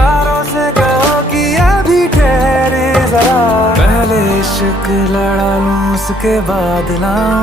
सितारों से कहो कि अभी ठहरे जरा, पहले इश्क लड़ा लूं उसके बाद लाऊंगा